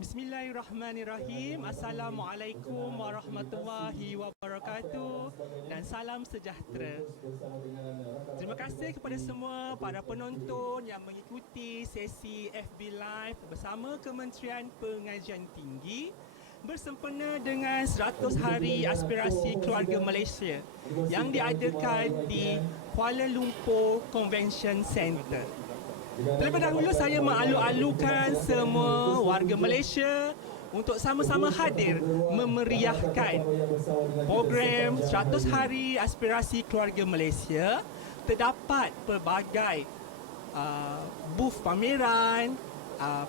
Bismillahirrahmanirrahim. Assalamualaikum warahmatullahi wabarakatuh dan salam sejahtera. Terima kasih kepada semua para penonton yang mengikuti sesi FB Live bersama Kementerian Pengajian Tinggi bersempena dengan 100 Hari Aspirasi Keluarga Malaysia yang diadakan di Kuala Lumpur Convention Centre. Terlebih dahulu saya mengalu-alukan semua warga Malaysia untuk sama-sama hadir memeriahkan program 100 Hari Aspirasi Keluarga Malaysia. Terdapat pelbagai booth pameran,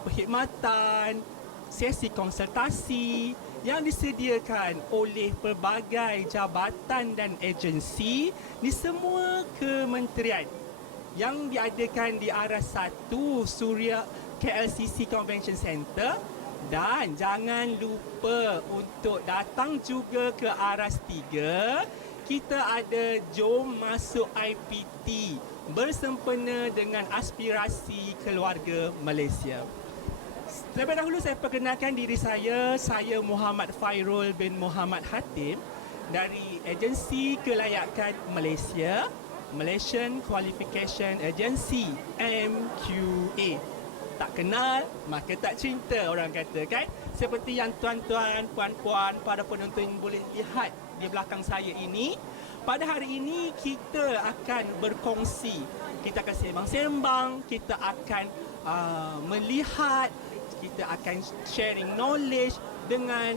perkhidmatan, sesi konsultasi yang disediakan oleh pelbagai jabatan dan agensi di semua kementerian yang diadakan di Aras 1 Suria KLCC Convention Centre. Dan jangan lupa untuk datang juga ke Aras 3. Kita ada Jom Masuk IPT bersempena dengan aspirasi keluarga Malaysia. Terlebih dahulu saya perkenalkan diri saya. Saya Muhammad Fairul bin Muhammad Hatim dari Agensi Kelayakan Malaysia, Malaysian Qualification Agency, MQA. Tak kenal, maka tak cinta, orang kata kan? Seperti yang tuan-tuan, puan-puan, para penonton boleh lihat di belakang saya ini. Pada hari ini kita akan berkongsi, kita akan sembang-sembang, kita akan melihat, kita akan sharing knowledge dengan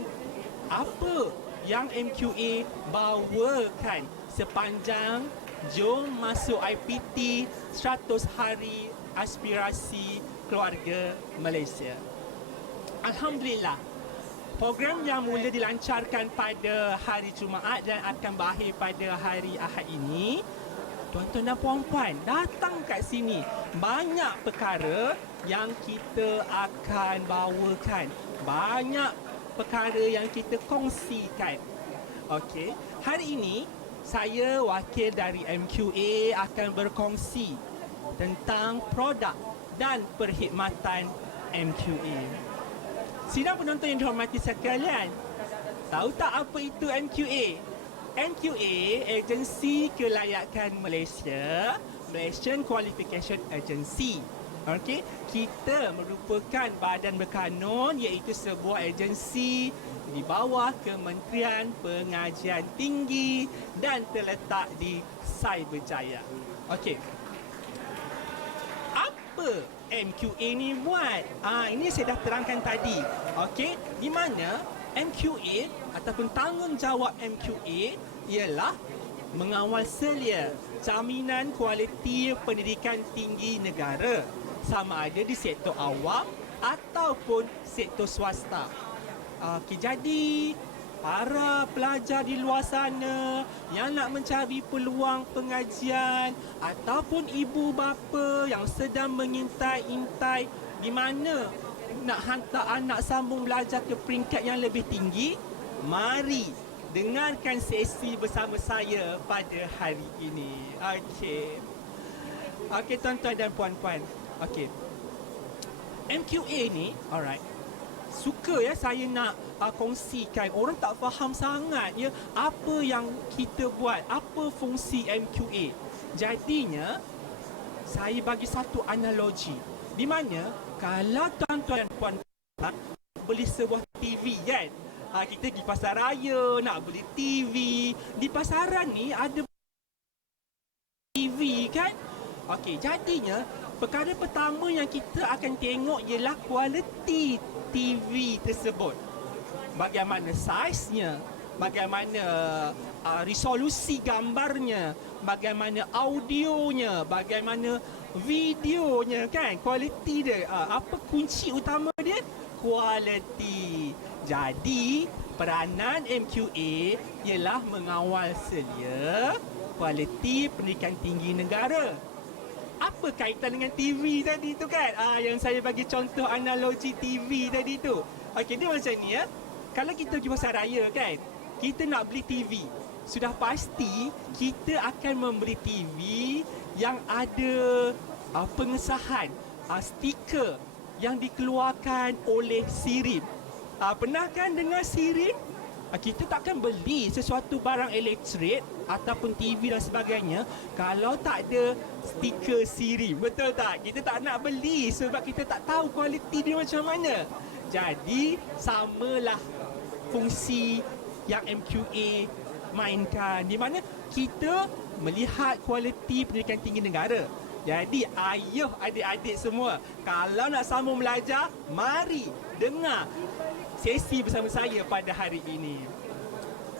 apa yang MQA bawakan sepanjang Jom Masuk IPT 100 Hari Aspirasi Keluarga Malaysia. Alhamdulillah, program yang mula dilancarkan pada hari Jumaat dan akan berakhir pada hari Ahad ini, tuan-tuan dan puan-puan, datang kat sini. Banyak perkara yang kita akan bawakan, banyak perkara yang kita kongsikan. Okey, hari ini saya wakil dari MQA akan berkongsi tentang produk dan perkhidmatan MQA. Sidang penonton yang dihormati sekalian, tahu tak apa itu MQA? MQA, Agensi Kelayakan Malaysia, Malaysian Qualification Agency. Okey, kita merupakan badan berkanun, iaitu sebuah agensi di bawah Kementerian Pengajian Tinggi dan terletak di Cyberjaya. Okey, apa MQA ni buat? Ini saya dah terangkan tadi. Okey, di mana MQA ataupun tanggungjawab MQA ialah mengawal selia jaminan kualiti pendidikan tinggi negara, sama ada di sektor awam ataupun sektor swasta. Okey, jadi para pelajar di luar sana yang nak mencari peluang pengajian ataupun ibu bapa yang sedang mengintai-intai di mana nak hantar anak sambung belajar ke peringkat yang lebih tinggi, mari dengarkan sesi bersama saya pada hari ini. Okey. Okey, tuan-tuan dan puan-puan. Okey. MQA ni, alright, suka ya saya nak kongsikan. Orang tak faham sangat ya apa yang kita buat, apa fungsi MQA. Jadinya saya bagi satu analogi di mana kalau tuan-tuan dan puan-puan beli sebuah TV kan, kita pergi pasar raya nak beli TV. Di pasaran ni ada TV kan. Okey, jadinya perkara pertama yang kita akan tengok ialah kualiti TV tersebut. Bagaimana saiznya, bagaimana resolusi gambarnya, bagaimana audionya, bagaimana videonya kan, kualiti dia. Apa kunci utama dia? Kualiti. Jadi peranan MQA ialah mengawal selia kualiti pendidikan tinggi negara. Apa kaitan dengan TV tadi tu kan? Yang saya bagi contoh analogi TV tadi tu. Okey, dia macam ni ya. Kalau kita pergi pasar raya kan, kita nak beli TV, sudah pasti kita akan membeli TV yang ada pengesahan stiker yang dikeluarkan oleh SIRIM. Pernah kan dengar SIRIM? Kita takkan beli sesuatu barang elektrik ataupun TV dan sebagainya kalau tak ada stiker SIRIM. Betul tak? Kita tak nak beli sebab kita tak tahu kualiti dia macam mana. Jadi, samalah fungsi yang MQA mainkan, di mana kita melihat kualiti pendidikan tinggi negara. Jadi ayuh adik-adik semua, kalau nak sambung belajar, mari dengar sesi bersama saya pada hari ini.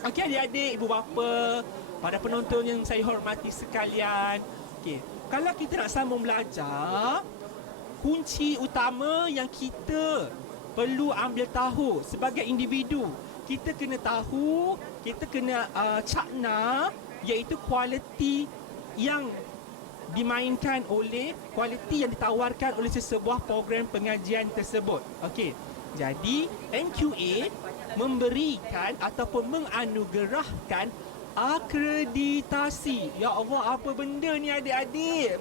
Okey adik-adik, ibu bapa, para penonton yang saya hormati sekalian. Okey, kalau kita nak sambung belajar, kunci utama yang kita perlu ambil tahu sebagai individu, kita kena tahu, kita kena cakna, iaitu kualiti yang dimainkan oleh, kualiti yang ditawarkan oleh sesebuah program pengajian tersebut. Okey. Jadi MQA memberikan ataupun menganugerahkan akreditasi. Ya Allah, apa benda ni adik-adik?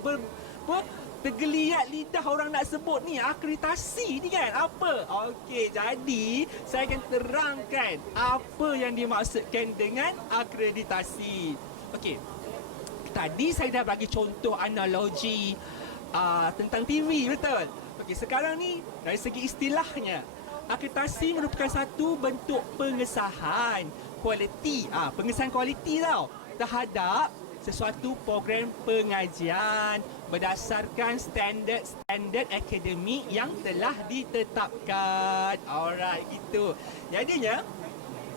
Tergeliat lidah orang nak sebut ni, akreditasi ni kan apa? Okey, jadi saya akan terangkan apa yang dimaksudkan dengan akreditasi. Okey. Tadi saya dah bagi contoh analogi tentang TV, betul? Okey, sekarang ni dari segi istilahnya, akreditasi merupakan satu bentuk pengesahan kualiti, pengesahan kualiti tau, terhadap sesuatu program pengajian berdasarkan standard akademik yang telah ditetapkan. Alright, gitu. Jadinya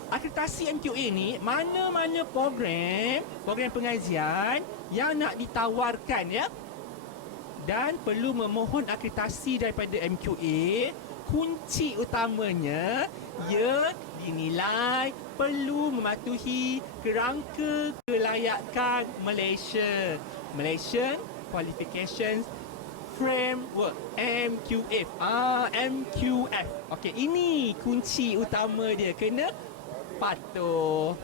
akreditasi MQA ni, mana-mana program pengajian yang nak ditawarkan ya, dan perlu memohon akreditasi daripada MQA, kunci utamanya ia dinilai perlu mematuhi kerangka kelayakan Malaysia, Malaysian Qualifications Framework, MQF. MQF. Okey, ini kunci utama dia, kena patuh.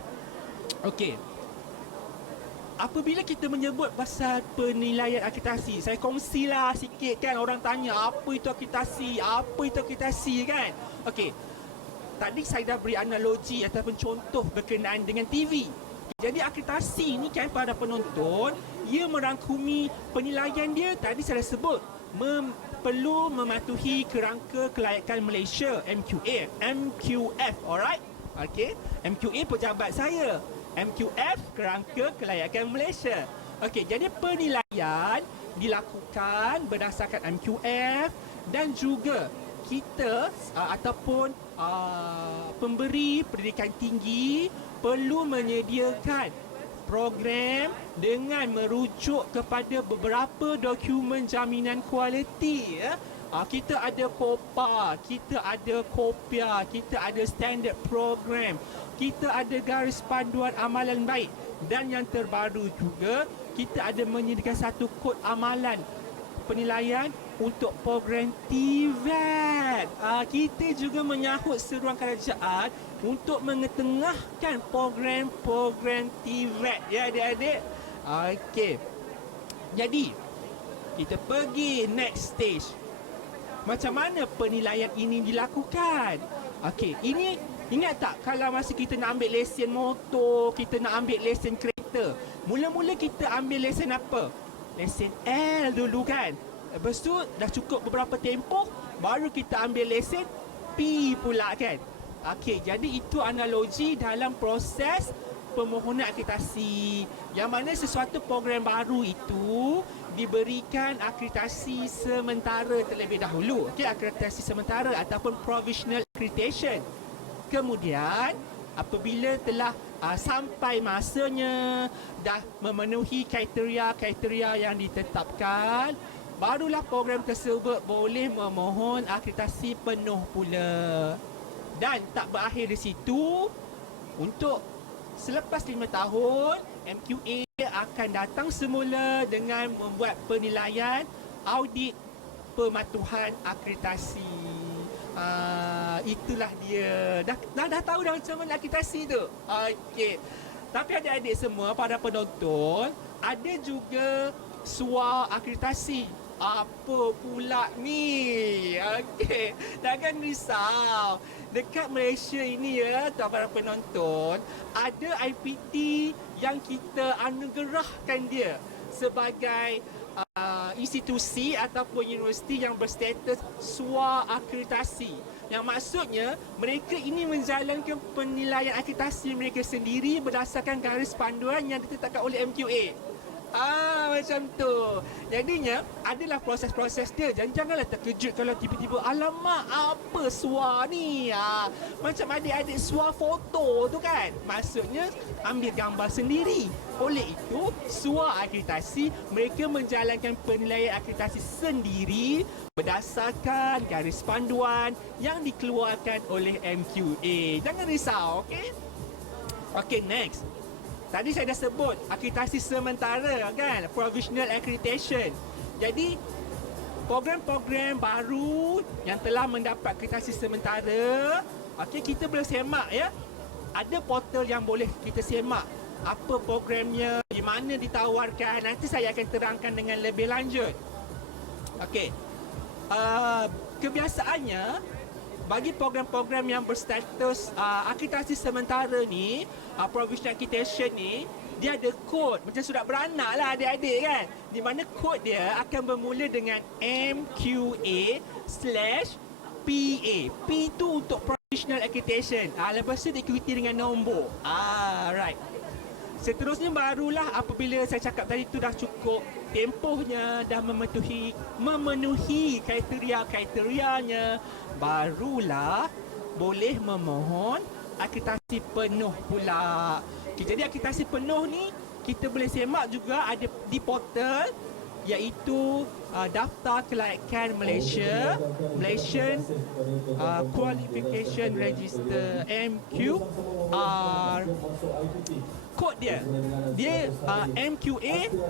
Okey. Apabila kita menyebut pasal penilaian akreditasi, saya kongsilah sikit kan, orang tanya apa itu akreditasi, apa itu akreditasi kan. Okey. Tadi saya dah beri analogi ataupun contoh berkenaan dengan TV. Jadi akreditasi ni kan pada penonton, ia merangkumi penilaian dia, tadi saya dah sebut, perlu mematuhi kerangka kelayakan Malaysia, MQA, MQF, alright? Okey, MQA pejabat saya, MQF kerangka kelayakan Malaysia. Okey, jadi penilaian dilakukan berdasarkan MQF, dan juga kita ataupun pemberi pendidikan tinggi perlu menyediakan program dengan merujuk kepada beberapa dokumen jaminan kualiti ya. Kita ada COPA, kita ada COPIA, kita ada standard program, kita ada garis panduan amalan baik, dan yang terbaru juga kita ada menyediakan satu kod amalan penilaian untuk program TVET. Kita juga menyahut seruan kerajaan untuk mengetengahkan program-program TVET ya adik-adik. Okey. Jadi kita pergi next stage. Macam mana penilaian ini dilakukan? Okey, ini ingat tak kalau masa kita nak ambil lesen motor, kita nak ambil lesen kereta, mula-mula kita ambil lesen apa? Lesen L dulu kan. Lepas tu dah cukup beberapa tempoh, baru kita ambil lesen P pula kan. Okey, jadi itu analogi dalam proses permohonan akreditasi, yang mana sesuatu program baru itu diberikan akreditasi sementara terlebih dahulu. Okey, akreditasi sementara ataupun provisional accreditation. Kemudian apabila telah sampai masanya, dah memenuhi kriteria yang ditetapkan, barulah program tersebut boleh memohon akreditasi penuh pula. Dan tak berakhir di situ. Untuk selepas 5 tahun, MQA akan datang semula dengan membuat penilaian audit pematuhan akreditasi. Itulah dia. Dah tahu dah macam mana akreditasi tu. Okey. Tapi adik-adik semua, para penonton, ada juga SUA akreditasi. Apa pula ni? Okey, jangan risau. Dekat Malaysia ini ya, tuan para penonton, ada IPT yang kita anugerahkan dia sebagai institusi ataupun universiti yang berstatus SWA akreditasi. Yang maksudnya mereka ini menjalankan penilaian akreditasi mereka sendiri berdasarkan garis panduan yang ditetapkan oleh MQA. Macam tu. Jadinya adalah proses-proses dia. Janganlah terkejut kalau tiba-tiba alamak apa SWA ni. Macam adik-adik SWA foto tu kan. Maksudnya ambil gambar sendiri. Oleh itu SWA akreditasi mereka menjalankan penilaian akreditasi sendiri berdasarkan garis panduan yang dikeluarkan oleh MQA. Jangan risau, okey? Okey, next. Tadi saya dah sebut akreditasi sementara kan, provisional accreditation. Jadi program-program baru yang telah mendapat akreditasi sementara, okey, kita boleh semak ya. Ada portal yang boleh kita semak apa programnya, di mana ditawarkan. Nanti saya akan terangkan dengan lebih lanjut. Okey. Kebiasaannya bagi program-program yang berstatus akreditasi sementara ni, provisional accreditation ni, dia ada kod macam surat beranak lah adik-adik kan, di mana kod dia akan bermula dengan MQA/PA. P tu untuk provisional accreditation, lepas tu diikuti dengan nombor. Right. Seterusnya barulah apabila saya cakap tadi tu dah cukup tempohnya, dah memenuhi kriteria-kriterianya, barulah boleh memohon akreditasi penuh pula. Okay, jadi akreditasi penuh ni kita boleh semak juga ada di portal, iaitu Daftar Kelayakan Malaysia, Malaysian Qualification Register, MQR. Kod dia MQA/FA,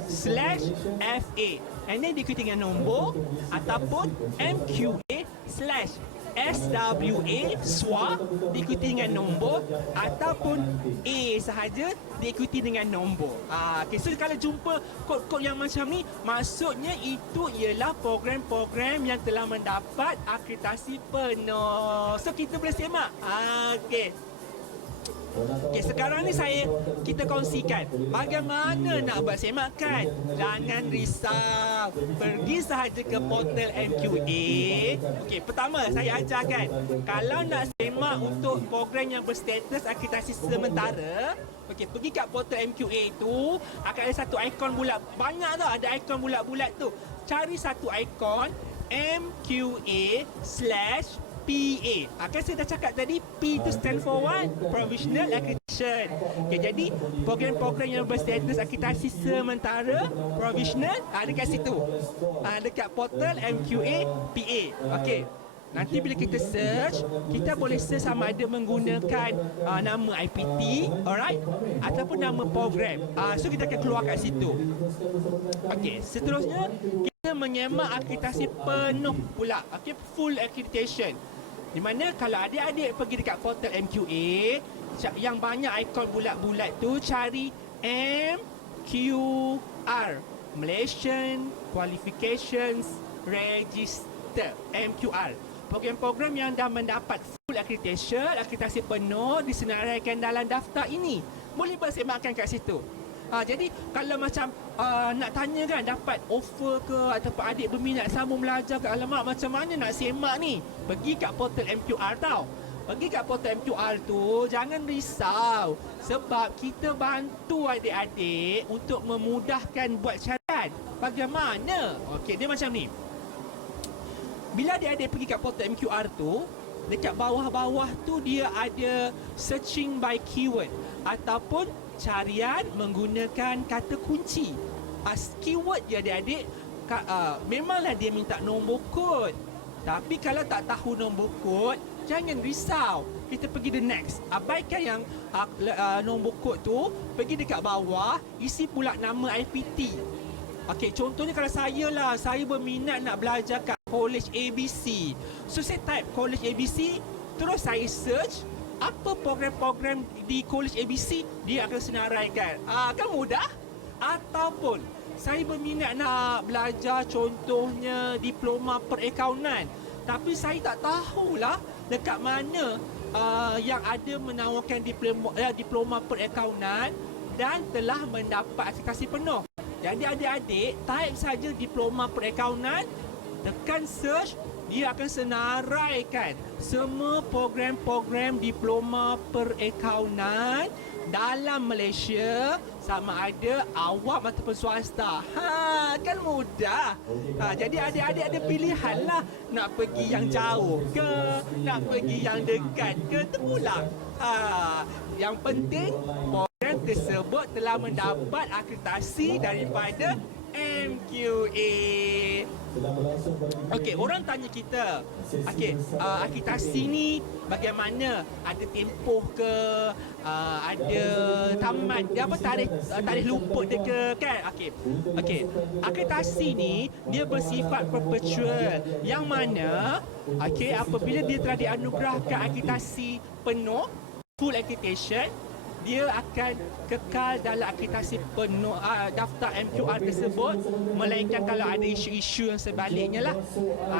and then diikuti dengan nombor, ataupun MQA/SWA SWA diikuti dengan nombor, ataupun A sahaja diikuti dengan nombor. Okay, so kalau jumpa kod-kod yang macam ni, maksudnya itu ialah program-program yang telah mendapat akreditasi penuh. So kita boleh semak. Okay. Okay, sekarang ni kita kongsikan bagaimana nak buat semakan. Jangan risau, pergi sahaja ke portal MQA. Okey, pertama saya ajarkan, kalau nak semak untuk program yang berstatus akreditasi sementara, okey, pergi kat portal MQA tu, akan ada satu ikon bulat. Banyak tau ada ikon bulat-bulat tu. Cari satu ikon MQA/PA. Kan saya dah cakap tadi, P itu stand for what? Provisional Accreditation. Okay, jadi program-program yang berstatus akreditasi sementara, provisional, dekat situ. Dekat portal MQA PA. Okey. Nanti bila kita search, kita boleh search sama ada menggunakan nama IPT, alright, ataupun nama program. So kita akan keluar kat situ. Okey, seterusnya kita menyemak akreditasi penuh pula. Okey, full accreditation. Di mana kalau adik-adik pergi dekat portal MQA, yang banyak ikon bulat-bulat tu, cari MQR, Malaysian Qualifications Register, MQR. Program-program yang dah mendapat full accreditation, akreditasi penuh, disenaraikan dalam daftar ini. Boleh bersemakkan kat situ. Jadi kalau macam nak tanya kan, dapat offer ke ataupun adik berminat sambung belajar ke, alamak macam mana nak semak ni, pergi kat portal MQR tau. Pergi kat portal MQR tu, jangan risau, sebab kita bantu adik-adik untuk memudahkan buat syarat. Bagaimana? Okey, dia macam ni. Bila adik-adik pergi kat portal MQR tu, dekat bawah-bawah tu dia ada searching by keyword ataupun carian menggunakan kata kunci. Keyword je adik-adik, memanglah dia minta nombor kod. Tapi kalau tak tahu nombor kod, jangan risau. Kita pergi the next. Abaikan yang nombor kod tu, pergi dekat bawah, isi pula nama IPT. Okey, contohnya kalau saya berminat nak belajar kat College ABC. So saya type College ABC, terus saya search apa program-program di College ABC, dia akan senaraikan. Kan mudah? Ataupun saya berminat nak belajar contohnya diploma perakaunan. Tapi saya tak tahulah dekat mana yang ada menawarkan diploma perakaunan dan telah mendapat akreditasi penuh. Jadi adik-adik, type saja diploma perakaunan, tekan search, dia akan senaraikan semua program-program diploma perakaunan dalam Malaysia, sama ada awam ataupun swasta. Kan mudah. Jadi adik-adik ada pilihan lah, nak pergi yang jauh ke, nak pergi yang dekat ke, terpulang. Yang penting program tersebut telah mendapat akreditasi daripada MQA. Okey, orang tanya kita, okey, akreditasi ni bagaimana? Ada tempoh ke? Ada tamat? Apa tarikh luput dia ke? Kan? Okey. Akreditasi ni dia bersifat perpetual, yang mana okey, apabila dia telah dianugerahkan akreditasi penuh, full accreditation, dia akan kekal dalam akreditasi penuh daftar MQR tersebut, melainkan kalau ada isu-isu yang sebaliknya lah.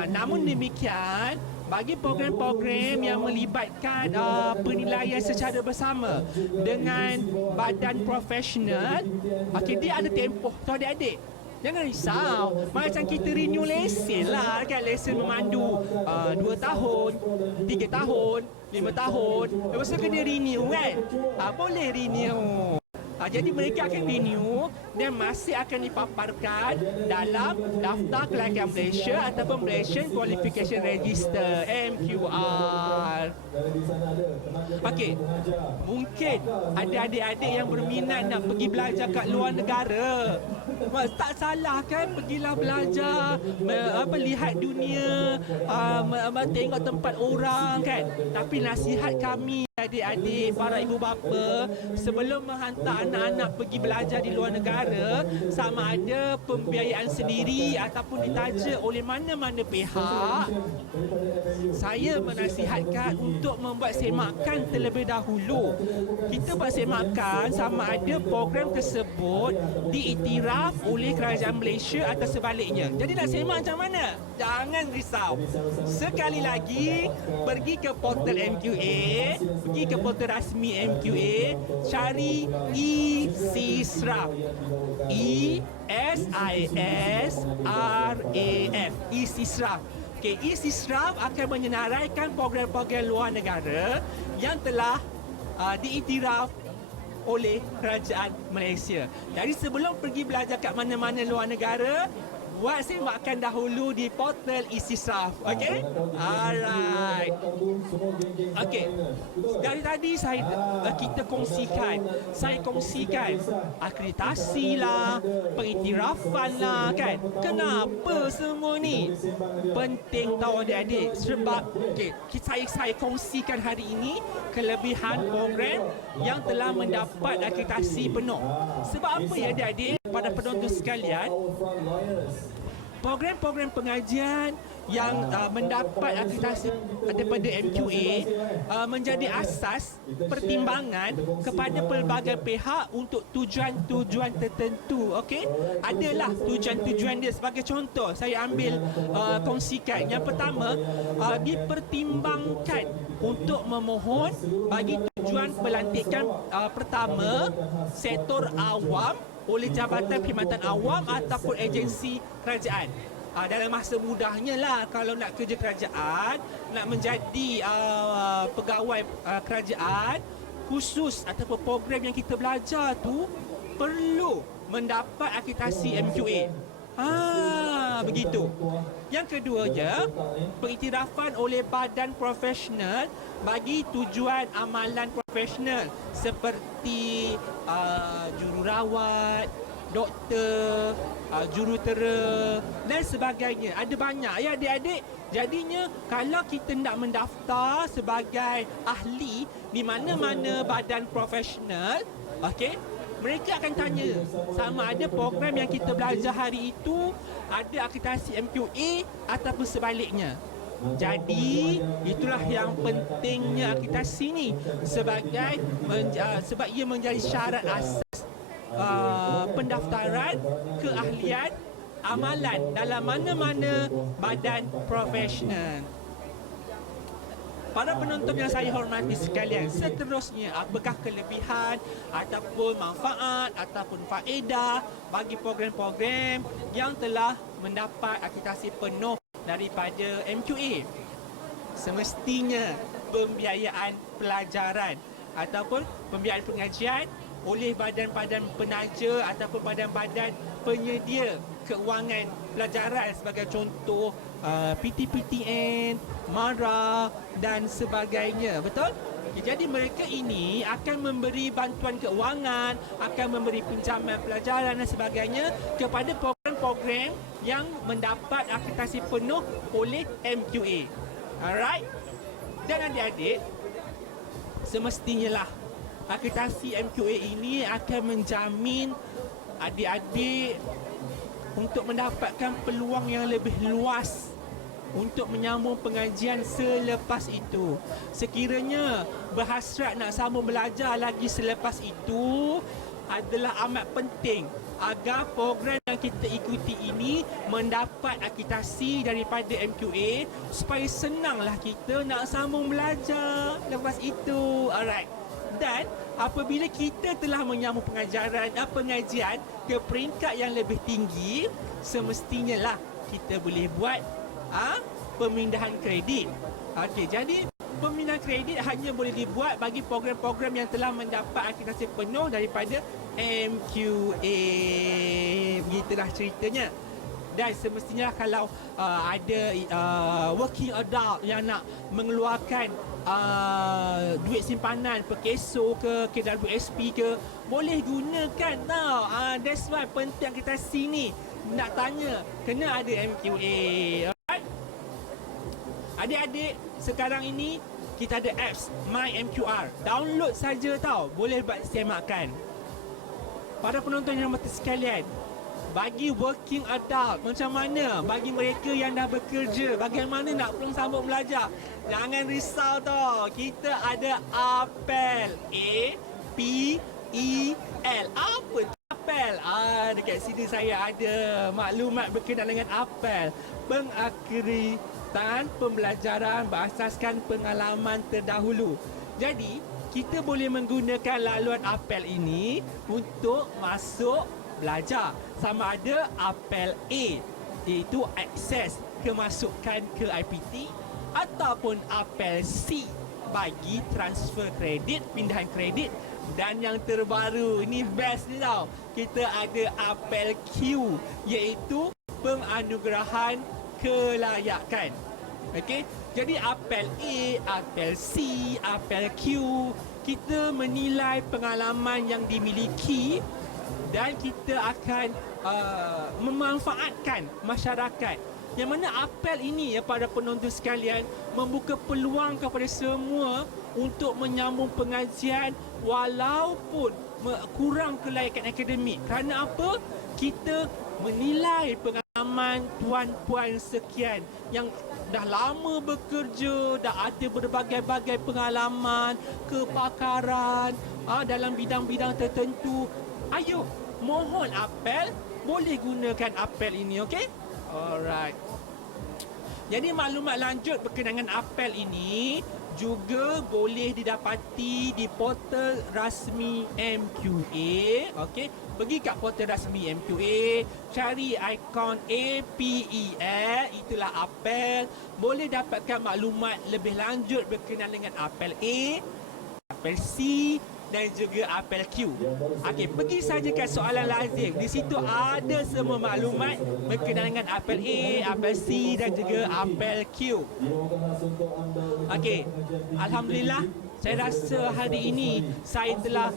Namun demikian, bagi program-program yang melibatkan penilaian secara bersama dengan badan profesional, dia ada tempoh tu adik-adik. Jangan risau, macam kita renew lesen lah kan, lesen memandu 2 tahun, 3 tahun, 5 tahun. Lepas tu kena renew kan? Boleh renew. Jadi mereka akan renew dan masih akan dipaparkan dalam daftar kelayakan Malaysia ataupun Malaysian Qualification Register, MQR. Okey, mungkin ada adik-adik yang berminat nak pergi belajar kat luar negara. Tak salah kan, pergilah belajar, lihat dunia, tengok tempat orang kan. Tapi nasihat kami adik-adik, para ibu bapa, sebelum menghantar anak-anak pergi belajar di luar negara, sama ada pembiayaan sendiri ataupun ditaja oleh mana-mana pihak, saya menasihatkan untuk membuat semakan terlebih dahulu. Kita buat semakan sama ada program tersebut diiktiraf oleh kerajaan Malaysia atau sebaliknya. Jadi nak semak macam mana? Jangan risau. Sekali lagi, pergi ke portal MQA, pergi ke portal rasmi MQA, cari e-SISRAF. E-SISRAF. e-SISRAF. Okay, e-SISRAF akan menyenaraikan program-program luar negara yang telah diiktiraf oleh kerajaan Malaysia. Jadi sebelum pergi belajar kat mana-mana luar negara, buat semakan dahulu di portal e-SISRAF. Okey? Alright. Okey. Dari tadi kita kongsikan. Saya kongsikan akreditasi lah, pengiktirafan lah kan. Kenapa semua ni penting tahu adik-adik? Sebab saya kongsikan hari ini kelebihan program yang telah mendapat akreditasi penuh. Sebab apa ya adik-adik? Pada penonton sekalian, program-program pengajian yang mendapat akreditasi daripada MQA menjadi asas pertimbangan kepada pelbagai pihak untuk tujuan-tujuan tertentu. Okey, adalah tujuan-tujuan dia. Sebagai contoh, saya ambil kongsikan. Yang pertama, dipertimbangkan untuk memohon bagi tujuan pelantikan pertama sektor awam oleh Jabatan Perkhidmatan Awam ataupun agensi kerajaan. Dalam masa mudahnya lah, kalau nak kerja kerajaan, nak menjadi pegawai kerajaan, khusus ataupun program yang kita belajar tu perlu mendapat akreditasi MQA. Begitu. Yang keduanya, pengiktirafan oleh badan profesional bagi tujuan amalan profesional seperti jururawat, doktor, jurutera dan sebagainya. Ada banyak ya adik-adik. Jadinya kalau kita nak mendaftar sebagai ahli di mana-mana badan profesional, okey, mereka akan tanya sama ada program yang kita belajar hari itu ada akreditasi MQA ataupun sebaliknya. Jadi itulah yang pentingnya akreditasi ni sebagai sebab ia menjadi syarat asas pendaftaran keahlian amalan dalam mana-mana badan profesional. Para penonton yang saya hormati sekalian, seterusnya apakah kelebihan ataupun manfaat ataupun faedah bagi program-program yang telah mendapat akreditasi penuh daripada MQA? Semestinya pembiayaan pelajaran ataupun pembiayaan pengajian oleh badan-badan penaja ataupun badan-badan penyedia keuangan pelajaran sebagai contoh PTPTN, MARA dan sebagainya. Betul? Jadi mereka ini akan memberi bantuan keuangan, akan memberi pinjaman pelajaran dan sebagainya kepada program-program yang mendapat akreditasi penuh oleh MQA. Alright? Dan adik-adik, semestinya lah akreditasi MQA ini akan menjamin adik-adik untuk mendapatkan peluang yang lebih luas untuk menyambung pengajian selepas itu. Sekiranya berhasrat nak sambung belajar lagi selepas itu, adalah amat penting agar program yang kita ikuti ini mendapat akreditasi daripada MQA supaya senanglah kita nak sambung belajar lepas itu. Alright. Dan apabila kita telah menyambung pengajian ke peringkat yang lebih tinggi, semestinya lah kita boleh buat pemindahan kredit. Okey, jadi pemindahan kredit hanya boleh dibuat bagi program-program yang telah mendapat akreditasi penuh daripada MQA. Begitulah ceritanya. Dan semestinya kalau ada working adult yang nak mengeluarkan duit simpanan Perkeso ke KWSP ke, boleh gunakan tau. That's why penting kita sini nak tanya kena ada MQA. Alright? Adik-adik, sekarang ini kita ada apps My MQR. Download saja tau, boleh buat semakan. Para penonton yang hormat sekalian, bagi working adult macam mana, bagi mereka yang dah bekerja, bagaimana nak pulang sambung belajar, jangan risau tau. Kita ada APEL. APEL. Apa tu APEL? Dekat sini saya ada maklumat berkenaan dengan APEL. Pengakreditasian pembelajaran berasaskan pengalaman terdahulu. Jadi kita boleh menggunakan laluan APEL ini untuk masuk belajar. Sama ada APEL A, iaitu akses kemasukan ke IPT, ataupun APEL C bagi transfer kredit, pindahan kredit. Dan yang terbaru, ini best ni tau, kita ada APEL Q, iaitu penganugerahan kelayakan. Okey, jadi APEL A, APEL C, APEL Q, kita menilai pengalaman yang dimiliki dan kita akan memanfaatkan masyarakat. Yang mana APEL ini, ya para penonton sekalian, membuka peluang kepada semua untuk menyambung pengajian walaupun kurang kelayakan akademik. Kerana apa? Kita menilai pengalaman tuan-puan sekian yang dah lama bekerja, dah ada berbagai-bagai pengalaman, kepakaran dalam bidang-bidang tertentu. Ayo, mohon APEL, boleh gunakan APEL ini, okey? Alright. Jadi maklumat lanjut berkenaan APEL ini juga boleh didapati di portal rasmi MQA. Okey, pergi kat portal rasmi MQA, cari ikon APEL, itulah APEL. Boleh dapatkan maklumat lebih lanjut berkenaan dengan APEL A, APEL C dan juga APEL Q. Okey, pergi saja ke soalan lazim. Di situ ada semua maklumat berkenaan dengan APEL A, APEL C dan juga APEL Q. Okey, alhamdulillah, saya rasa hari ini saya telah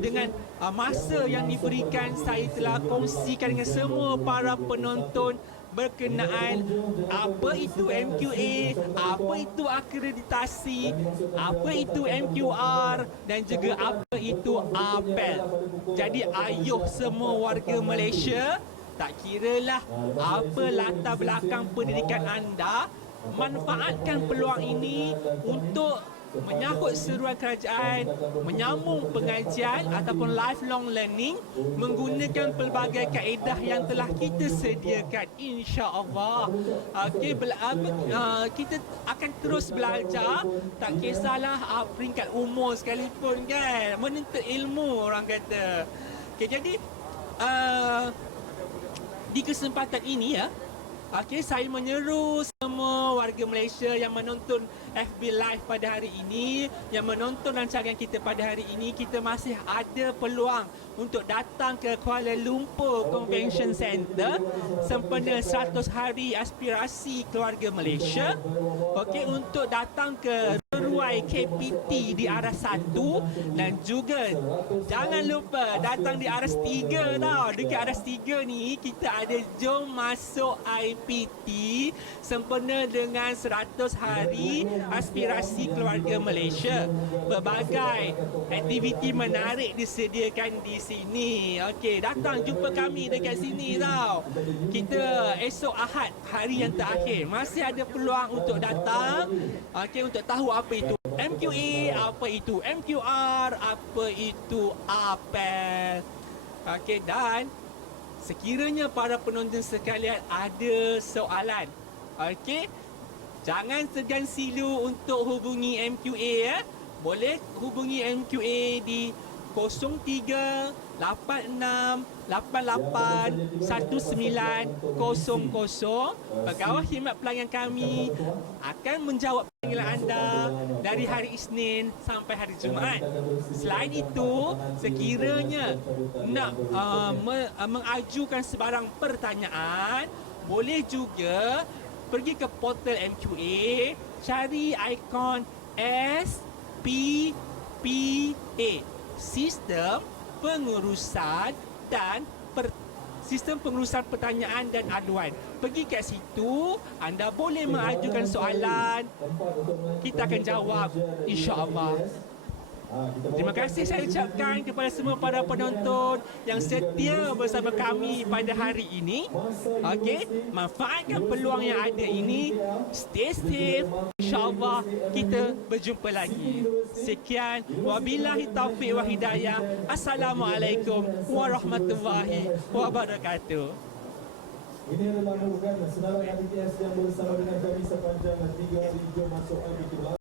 dengan masa yang diberikan, saya telah kongsikan dengan semua para penonton berkenaan apa itu MQA, apa itu akreditasi, apa itu MQR dan juga apa itu APEL. Jadi ayuh semua warga Malaysia, tak kiralah apa latar belakang pendidikan anda, manfaatkan peluang ini untuk menyahut seruan kerajaan menyambung pengajian ataupun lifelong learning menggunakan pelbagai kaedah yang telah kita sediakan, insya-Allah. Okey, kita akan terus belajar, tak kisahlah peringkat umur sekalipun kan, menuntut ilmu orang kata. Okey, jadi di kesempatan ini ya, saya menyeru semua warga Malaysia yang menonton FB Live pada hari ini, yang menonton rancangan kita pada hari ini, kita masih ada peluang untuk datang ke Kuala Lumpur Convention Center sempena 100 hari aspirasi keluarga Malaysia. Okey, untuk datang ke Ruai KPT di arah 1 dan juga jangan lupa datang di arah 3 tau. Dekat arah 3 ni kita ada Jom Masuk IPT sempena dengan 100 hari aspirasi keluarga Malaysia. Berbagai aktiviti menarik disediakan di sini. Okey, datang jumpa kami dekat sini tau. Kita esok Ahad, hari yang terakhir, masih ada peluang untuk datang. Okey, untuk tahu apa itu MQA, apa itu MQR, apa itu APEL. Okey, dan sekiranya para penonton sekalian ada soalan, okey, jangan segan silu untuk hubungi MQA ya. Boleh hubungi MQA di 0386881900. Pegawai khidmat pelanggan kami akan menjawab panggilan anda dari hari Isnin sampai hari Jumaat. Selain itu, sekiranya nak mengajukan sebarang pertanyaan, boleh juga pergi ke portal MQA, cari ikon SPPA, Sistem Pengurusan dan Sistem Pengurusan Pertanyaan dan Aduan. Pergi kat situ, anda boleh mengajukan soalan, kita akan jawab, insya-Allah. Terima kasih saya ucapkan kepada semua para penonton yang setia bersama kami pada hari ini. Okey, manfaatkan peluang yang ada ini. Stay safe. InsyaAllah kita berjumpa lagi. Sekian. Wabillahi taufiq wa hidayah. Assalamualaikum warahmatullahi wabarakatuh. Ini adalah merupakan senarai ABTS yang bersama dengan kami sepanjang 3 hari Jom Masuk IPT.